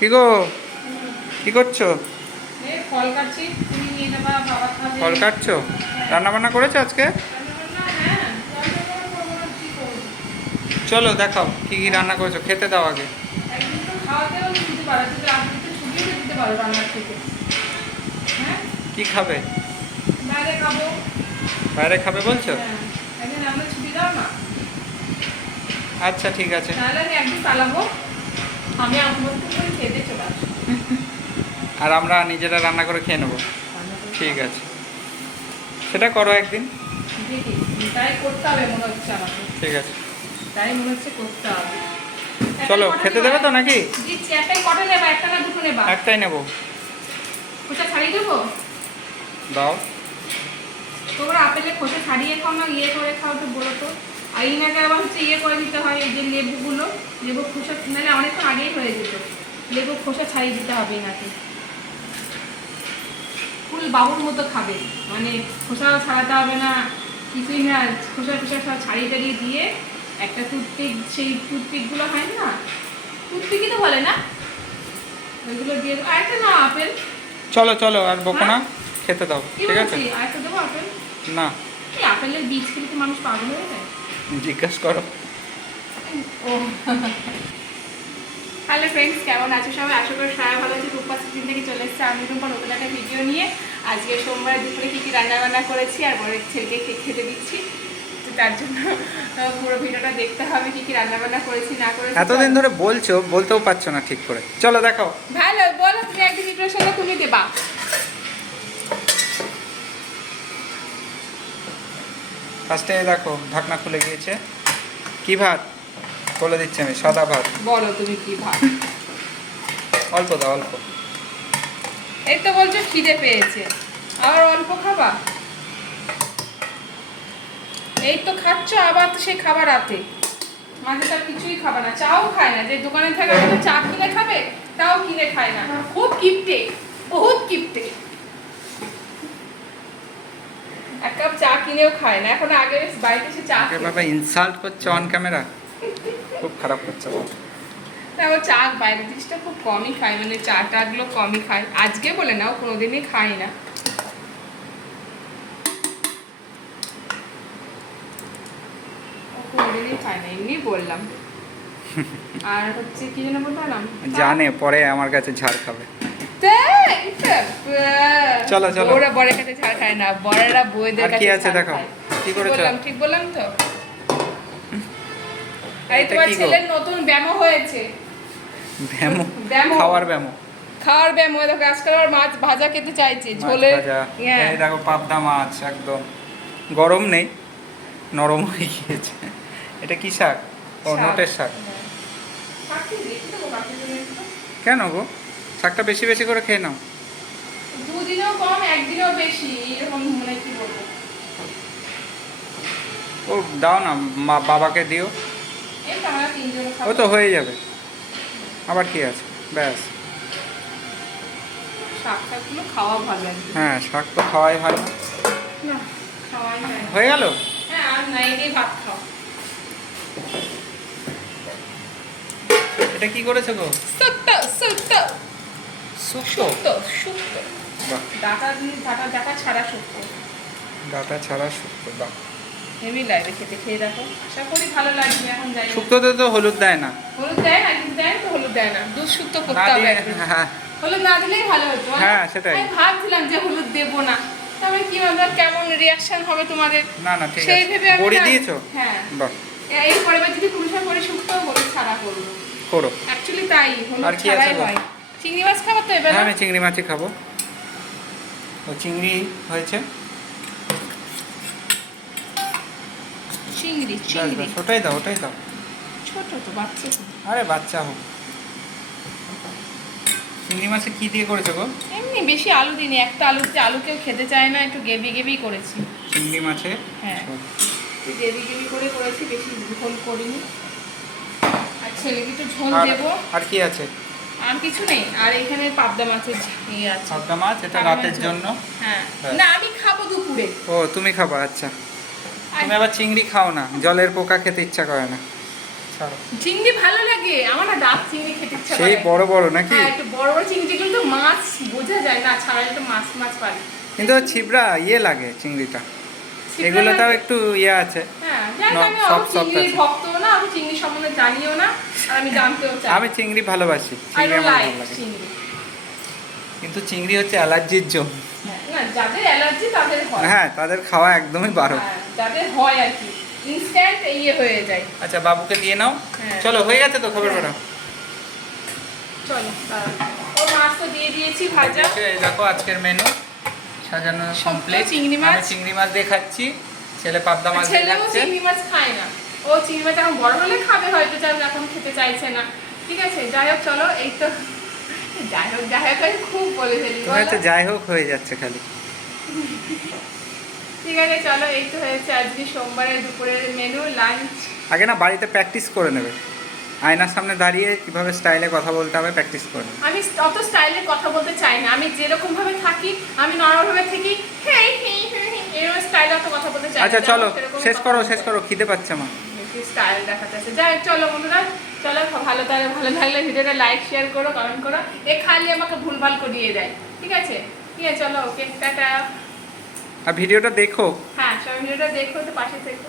কি গো, কি করছো? ফল কাটছি, তুমি নিয়ে নেবা, বাবা খাবে। ফল কাটছো? রান্না বান্না করেছো আজকে? হ্যাঁ, কি করবো? চলো দেখাও কি কি রান্না করেছো, খেতে দাও আগে। একদিন তো খাওয়াতেও দিতে পারো, তুমি আজকে তো ছুটিও দিতে পারো রান্নার থেকে। হ্যাঁ, কি খাবে? বাইরে খাবো। বাইরে খাবে বলছো? হ্যাঁ, একদিন আমরা ছুটি দাও না। আচ্ছা ঠিক আছে। তাহলে আমি একদিন পালাবো, আমি আমার করে খেতে চলে আসবো। আর আমরা নিজেরা রান্না করে খেয়ে নেবো। ঠিক আছে, সেটা করো একদিন। দেখি, তাই করতে হবে মনে হচ্ছে আমাকে। ঠিক আছে তাই মনে হচ্ছে করতে হবে। চলো, খেতে দেবে তো নাকি? দিচ্ছি, একটাই কটা নেবা, একটা না দুটো নেবা? একটাই নেবো। খোসা ছাড়িয়ে দেবো? দাও। তোমরা আপেলের খোসা ছাড়িয়ে খাও না ইয়ে করে খাও, তো বলো তো। আর ইনাকে আবার হচ্ছে ইয়ে করে দিতে হয়, এই যে লেবুগুলো, লেবু খোসা নাহলে অনেকক্ষণ আগেই হয়ে যেত। লেবু খোসা ছাড়িয়ে দিতে হবে ইনাকে। ফুল বাবুর মতো খাবে, মানে খোসাও ছাড়াতে হবে না, কিছুই না। খোসা খোসা সব ছাড়িয়ে টাড়িয়ে দিয়ে একটা টুথপিক, সেই টুথপিকগুলো হয় না, টুথপিকই তো বলে না, ওইগুলো দিয়ে দেবো। আরেকটা না আপেল। চলো চলো, আর বকো না, খেতে দাও। কি ঠিক আছে। বলছি, আরেকটা দেবো আপেল? না, এই আপেলের বীজ খেলে কি মানুষ পাগল হয়ে যায়? জিজ্ঞেস করো। ও হ্যালো ফ্রেন্ডস, কেমন আছো সবাই? আশা করি সবাই ভালো আছে। রূপা সিজন থেকে চলে এসেছে আমি রূপা নতুন একটা ভিডিও নিয়ে। আজকে সোমবার দুপুরে কী কী রান্নাবান্না করেছি আর বড়ের ছেলেকে খেতে দিচ্ছি, তো তার জন্য পুরো ভিডিওটা দেখতে হবে, কী কী রান্নাবান্না করেছি না করেছি। এতদিন ধরে বলছো, বলতেও পারছো না ঠিক করে। চলো দেখাও। ভালো বলো, তুমি একদিন প্রিপারেশনটা তুমি দেবা। ফার্স্টে দেখো ঢাকনা খুলে গিয়েছে। কি ভাত বলে দিচ্ছি আমি, সাদা ভাত। বলো তুমি কি ভাত? অল্প দাও, অল্প। এই তো বলছো খিদে পেয়েছে, আবার অল্প খাবা? এই তো খাচ্ছ, আবার তো সেই খাবার রাতে। মাঝে তার কিছুই খাবে না, চাও খায় না। যে দোকানে থাকে চা কিনে খাবে, তাও কিনে খায় না। খুব কিপটে, বহুত কিপটে। এক কাপ চা কিনেও খায় না। এখন আগে বাড়িতে এসে চা বাবা ইনসাল্ট করছে অন ক্যামেরা, খুব খারাপ করছে। ও চা বাইরের জিনিসটা খুব কমই খায়, মানে চা টাগুলো কমই খায়। আজকে বলে না, ও কোনোদিনই খায় না। ও কোনোদিনই খায় না, এমনি বললাম। আর হচ্ছে কি যেন বললাম, জানে পরে আমার কাছে ঝাড় খাবে। চলো চলো। ওরা বরের কাছে ছাড় খায় না, বরেরা বউদের আর কাছে কি আছে ছাড় দেখো। খায়। কি করেছো? বললাম, ঠিক বললাম তো? এই এটা তোমার কি গো? ছেলের নতুন ব্যামো হয়েছে। ব্যামো? ব্যামো। খাওয়ার ব্যামো? খাওয়ার ব্যামো। দেখো আজকাল আর মাছ ভাজা খেতে চাইছে, মাছ ঝোলে। ভাজা। হ্যাঁ, এই দেখো পাবদা মাছ, একদম গরম নেই, নরম হয়ে গিয়েছে। এটা কি শাক? ও নোটের শাক। কাকি দেখি দেবো, কাকি দেবো একটু। কেন গো? শাকটা বেশি বেশি করে খেয়ে নাও। দুদিনও কম, একদিনও বেশি, এরকম মানে কি বলবো। ও দাও না, বাবাকে দিও। এই তো আমরা তিনজন ও খাবো। তো হয়ে যাবে, আবার কি আছে, ব্যাস। শাক টাকগুলো খাওয়া ভালো একদম। হ্যাঁ, শাক তো খাওয়াই হয় না। না, খাওয়াই হয় না। হয়ে গেল। হ্যাঁ, আর নাই দিয়ে ভাত খাও। এটা কি করেছো গো? শুক্তো, শুক্তো, শুক্তো? শুক্তো, শুক্তো। বাহ, ডাটা দিয়ে, ডাটা ছাড়া শুক্তো। ডাটা ছাড়া শুক্তো, বাহ। হেভি লাগবে খেতে, খেয়ে দেখো। আশা করি ভালো লাগবে। এখন যাই না। শুক্তোতে তো হলুদ দেয় না। হলুদ দেয় না, কিন্তু দেয় না তো, হলুদ দেয় না। দুধ শুক্তো না করতে হবে দিয়ে, একদিন। হ্যাঁ হলুদ না দিলেই ভালো হতো। হ্যাঁ, সেটাই। আমি ভাবছিলাম যে হলুদ দেবো না, তবে কি বলবো, কেমন রিয়াকশন হবে তোমাদের। না না, ঠিক সেই আছে। ভেবে আমি বড়ি না- দিয়েছো? হ্যাঁ, বাহ, এই পরেবার যদি পুরুষের পরে শুক্তো হলুদ ছাড়া করবো। করো। অ্যাকচুয়ালি তাই, হলুদ আর কি আছে ছাড়াই গো? হয়। চিংড়ি মাছ খাবার তো এবার। হ্যাঁ, আমি চিংড়ি মাছই খাবো। ও চিংড়ি হয়েছে। চিংড়ি, ব্যাস, চিংড়ি ব্যাস, ওটাই দাও, ওটাই দাও। ছোট তো বাচ্চা তো। আরে বাচ্চা হোক। চিংড়ি মাছে কি দিয়ে করেছো গো? এমনি বেশি আলু দিইনি, একটা আলুতে, আলু কেউ খেতে চায় না, একটু গেবি গেবি করেছি। চিংড়ি মাছে? হ্যাঁ, একটু গেবি গেবি করে করেছি, বেশি ঝোল করিনি। আর ছেলেকে একটু ঝোল দেবো। আর কি আছে? আর কিছু নেই। আর এখানে পাবদা মাছের ইয়ে আছে। পাবদা মাছ, এটা পাবদা রাতের মাছ। জন্য। হ্যাঁ, হ্যাঁ। না আমি খাবো দুপুরে। ও তুমি খাবা, আচ্ছা। তুমি আবার চিংড়ি খাও না, জলের পোকা খেতে ইচ্ছা করে না। ছাড়ো। চিংড়ি ভালো লাগে আমার, না ডাব চিংড়ি খেতে ইচ্ছা সেই করে। বড় বড় নাকি? হ্যাঁ, একটু বড় বড় চিংড়ি, কিন্তু মাছ বোঝা যায় না, ছাড়া একটু মাছ মাছ পারে। কিন্তু ছিবড়া লাগে চিংড়িটা, ছিপড়া এগুলো তাও লাগে। একটু আছে। হ্যাঁ, জানি আমি সব অত সব চিংড়ির আছে। ভক্ত না, আমি চিংড়ি সম্বন্ধে জানিও না, আর আমি জানতেও চাই। আমি চিংড়ি ভালোবাসি, I চিংড়ি don't আমার like ভালো লাগে। চিংড়ি। কিন্তু চিংড়ি হচ্ছে অ্যালার্জির জন্য। হ্যাঁ, না যাদের অ্যালার্জি তাদের হয়। হ্যাঁ, তাদের খাওয়া একদমই বারণ। হ্যাঁ, যাদের হয় আর কি, ইনস্ট্যান্ট ইয়ে হয়ে যায়। আচ্ছা, বাবুকে দিয়ে নাও। হ্যাঁ। চলো, হয়ে গেছে তো, খবর হ্যাঁ। বেরো। চলো, ও মাছ তো দিয়ে দিয়েছি ভাজা। এই দেখো আজকের মেনু সাজানো শুক্তো কমপ্লিট। চিংড়ি মাছ। আমি চিংড়ি মাছ দিয়ে খাচ্ছি, ছেলে পাবদা মাছ দিয়ে ছেলেও খাচ্ছে। চিংড়ি মাছ খায় না, ও চিংড়ি মাছ এখন বড় হলে খাবে হয়তো, এখন খেতে চাইছে না। ঠিক আছে, যাই হোক চলো, এই তো যাই হোক আমি খুব বলে ফেলি তুমি হচ্ছে যাই হোক হয়ে যাচ্ছে খালি। ঠিক আছে চলো, এই তো হয়েছে আজকে সোমবারের দুপুরের মেনু লাঞ্চ। আগে না বাড়িতে প্র্যাকটিস করে নেবে, আয়নার সামনে দাঁড়িয়ে কিভাবে স্টাইলে কথা বলতে হবে প্র্যাকটিস করে নেবে। আমি অত স্টাইলে কথা বলতে চাই না, আমি যেরকম ভাবে থাকি, আমি নরমাল ভাবে থাকি, এরকম স্টাইলে অত কথা বলতে চাই না। আচ্ছা চলো, সেরকমই শেষ কথা করো বলতে শেষ করো, খিদে পাচ্ছে আমার। স্টাইল দেখাতে আছে। যাই হোক, চলো বন্ধুরা, চলো ভালো লাগলে ভিডিওটা লাইক শেয়ার করো, কমেন্ট করো। এ খালি আমাকে ভুলভাল করিয়ে দেয়। ঠিক আছে চলো, ওকে টাটা। আর ভিডিওটা দেখো। হ্যাঁ, সবাই ভিডিওটা দেখো, তো পাশে থেকো।